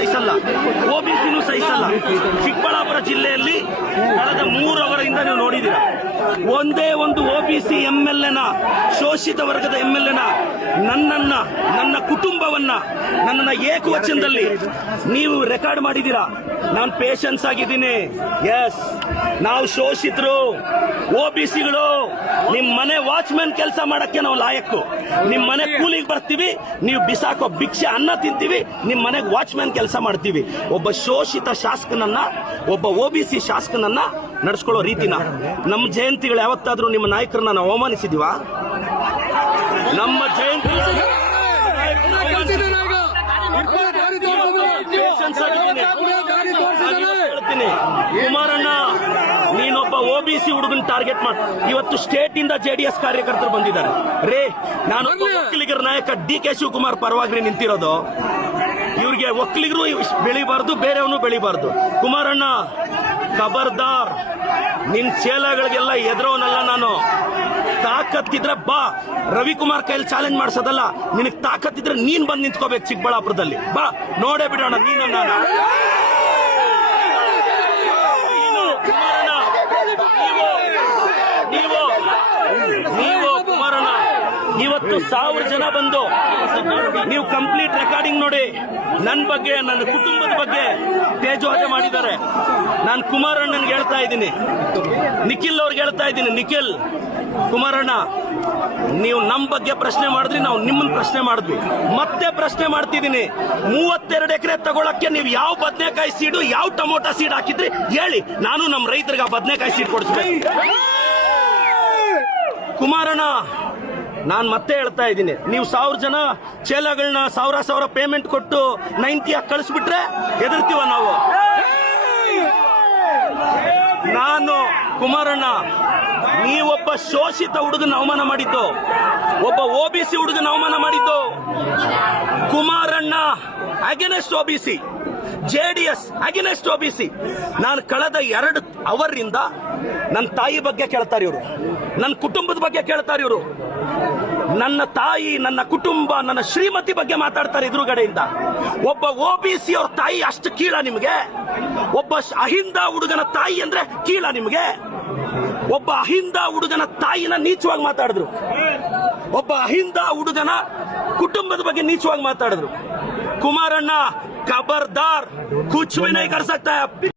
ಸಹಿಸಲ್ಲ, OBCನೂ ಸಹಿಸಲ್ಲ. ಚಿಕ್ಕಬಳ್ಳಾಪುರ ಜಿಲ್ಲೆಯಲ್ಲಿ ಕಳೆದ 3 ಅವರಿಂದ ನೀವು ನೋಡಿದ್ದೀರ, ಒಂದೇ ಒಂದು OBC MLA ಶೋಷಿತ ವರ್ಗದ MLA ನನ್ನ ಕುಟುಂಬವನ್ನ ನನ್ನನ್ನ ಏಕವಚನದಲ್ಲಿ ನೀವು ರೆಕಾರ್ಡ್ ಮಾಡಿದ್ದೀರಾ. ನಾನು ಪೇಷನ್ಸ್ ಆಗಿದ್ದೀನಿ. ಎಸ್, ನಾವು ಶೋಷಿತರು, OBCಗಳು. ನಿಮ್ ಮನೆ ವಾಚ್ಮ್ಯಾನ್ ಕೆಲಸ ಮಾಡಕ್ಕೆ ನಾವು ಲಾಯಕ್ಕು. ನಿಮ್ ಮನೆ ಕೂಲಿಗೆ ಬರ್ತೀವಿ, ನೀವು ಬಿಸಾಕೋ ಭಿಕ್ಷೆ ಅನ್ನ ತಿಂತೀವಿ, ನಿಮ್ ಮನೆಗೆ ವಾಚ್ಮ್ಯಾನ್ ಕೆಲಸ ಮಾಡ್ತೀವಿ. ಒಬ್ಬ ಶೋಷಿತ ಶಾಸಕನನ್ನ, ಒಬ್ಬ OBC ಶಾಸಕನನ್ನ ನಡೆಸ್ಕೊಳ್ಳೋ ರೀತಿನ ನಮ್ಮ ಜಯಂತಿಗಳು ಯಾವತ್ತಾದ್ರೂ ನಿಮ್ಮ ನಾಯಕರನ್ನ ನಾವು ಅವಮಾನಿಸಿದೀವ? ನಮ್ಮ ಜಯಂತಿ ಕುಮಾರಣ್ಣ, ನೀನೊಬ್ಬ OBC ಹುಡುಗನ್ ಟಾರ್ಗೆಟ್ ಮಾಡಿ ಇವತ್ತು ಸ್ಟೇಟ್ ಇಂದ JDS ಕಾರ್ಯಕರ್ತರು ಬಂದಿದ್ದಾರೆ. ರೇ, ನಾನು ಒಕ್ಕಲಿಗರ ನಾಯಕ DK ಶಿವಕುಮಾರ್ ಪರವಾಗಿ ನಿಂತಿರೋದು. ಇವ್ರಿಗೆ ಒಕ್ಕಲಿಗರು ಬೆಳಿಬಾರ್ದು, ಬೇರೆಯವನು ಬೆಳಿಬಾರ್ದು. ಕುಮಾರಣ್ಣ, ಖಬರ್ದಾರ್, ನಿನ್ ಚೇಲಗಳಿಗೆಲ್ಲ ಎದುರೋನಲ್ಲ ನಾನು. ತಾಕತ್ತಿದ್ರೆ ಬಾ, ರವಿಕುಮಾರ್ ಕೈಯಲ್ಲಿ ಚಾಲೆಂಜ್ ಮಾಡಿಸೋದಲ್ಲ. ನಿನಗೆ ತಾಕತ್ತಿದ್ರೆ ನೀನ್ ಬಂದು ನಿಂತ್ಕೋಬೇಕು ಚಿಕ್ಕಬಳ್ಳಾಪುರದಲ್ಲಿ. ಬಾ, ನೋಡೇ ಬಿಡೋಣ ನೀನು ನಾನು. ನೀವು ಕುಮಾರಣ್ಣ, ಇವತ್ತು 1000 ಜನ ಬಂದು ನೀವು ಕಂಪ್ಲೀಟ್ ರೆಕಾರ್ಡಿಂಗ್ ನೋಡಿ, ನನ್ನ ಬಗ್ಗೆ, ನನ್ನ ಕುಟುಂಬದ ಬಗ್ಗೆ ತೇಜೋವಧೆ ಮಾಡಿದ್ದಾರೆ. ನಾನು ಕುಮಾರಣ್ಣನ್ಗೆ ಹೇಳ್ತಾ ಇದ್ದೀನಿ, ನಿಖಿಲ್ ಅವ್ರಿಗೆ ಹೇಳ್ತಾ ಇದ್ದೀನಿ, ನಿಖಿಲ್, ಕುಮಾರಣ್ಣ, ನೀವು ನಮ್ಮ ಬಗ್ಗೆ ಪ್ರಶ್ನೆ ಮಾಡಿದ್ರಿ, ನಾವು ನಿಮ್ಮನ್ನ ಪ್ರಶ್ನೆ ಮಾಡಿದ್ವಿ, ಮತ್ತೆ ಪ್ರಶ್ನೆ ಮಾಡ್ತಿದ್ದೀನಿ. 32 ಎಕರೆ ತಗೊಳಕ್ಕೆ ನೀವು ಯಾವ ಬದನೆಕಾಯಿ ಸೀಡು, ಯಾವ ಟೊಮೊಟೊ ಸೀಡ್ ಹಾಕಿದ್ರಿ ಹೇಳಿ, ನಾನು ನಮ್ಮ ರೈತರಿಗೆ ಆ ಬದನೆಕಾಯಿ ಸೀಡ್ ಕೊಡಿಸ್ತೀನಿ. ಕುಮಾರಣ್ಣ, ನಾನು ಮತ್ತೆ ಹೇಳ್ತಾ ಇದ್ದೀನಿ, ನೀವು 1000 ಜನ ಚೇಲಗಳನ್ನ 1000 ಪೇಮೆಂಟ್ ಕೊಟ್ಟು 90 ಕಳಿಸ್ಬಿಟ್ರೆ ಎದುರ್ತೀವ ನಾವು. ನಾನು ಕುಮಾರಣ್ಣ, ನೀವೊಬ್ಬ ಶೋಷಿತ ಹುಡುಗನ ಅವಮಾನ ಮಾಡಿದ್ದು, ಒಬ್ಬ OBC ಹುಡುಗನ ಅವಮಾನ ಮಾಡಿದ್ದು. Kumaranna against OBC, JDS against OBC. ನಾನು ಕಳೆದ 2 ಅವರಿಂದ ನನ್ನ ತಾಯಿ ಬಗ್ಗೆ ಕೇಳ್ತಾರೆ ಇವರು, ನನ್ನ ಕುಟುಂಬದ ಬಗ್ಗೆ ಕೇಳ್ತಾರೆ ಇವರು. ನನ್ನ ತಾಯಿ, ನನ್ನ ಕುಟುಂಬ, ನನ್ನ ಶ್ರೀಮತಿ ಬಗ್ಗೆ ಮಾತಾಡ್ತಾರೆ ಎದುರುಗಡೆಯಿಂದ. ಒಬ್ಬ OBC ಅವ್ರ ತಾಯಿ ಅಷ್ಟು ಕೀಳ ನಿಮಗೆ? ಒಬ್ಬ ಅಹಿಂದ ಹುಡುಗನ ತಾಯಿ ಅಂದ್ರೆ ಕೀಳ ನಿಮಗೆ? ಒಬ್ಬ ಅಹಿಂದ ಹುಡುಗನ ತಾಯಿನ ನೀಚವಾಗಿ ಮಾತಾಡಿದ್ರು, ಒಬ್ಬ ಅಹಿಂದ ಹುಡುಗನ ಕುಟುಂಬದ ಬಗ್ಗೆ ನೀಚವಾಗಿ ಮಾತಾಡಿದ್ರು. ಕುಮಾರಣ್ಣ, ಖಬರ್ದಾರ್, ಕುಚ್ ಭಿ ನಹೀ ಕರ್ ಸಕ್ತಾ.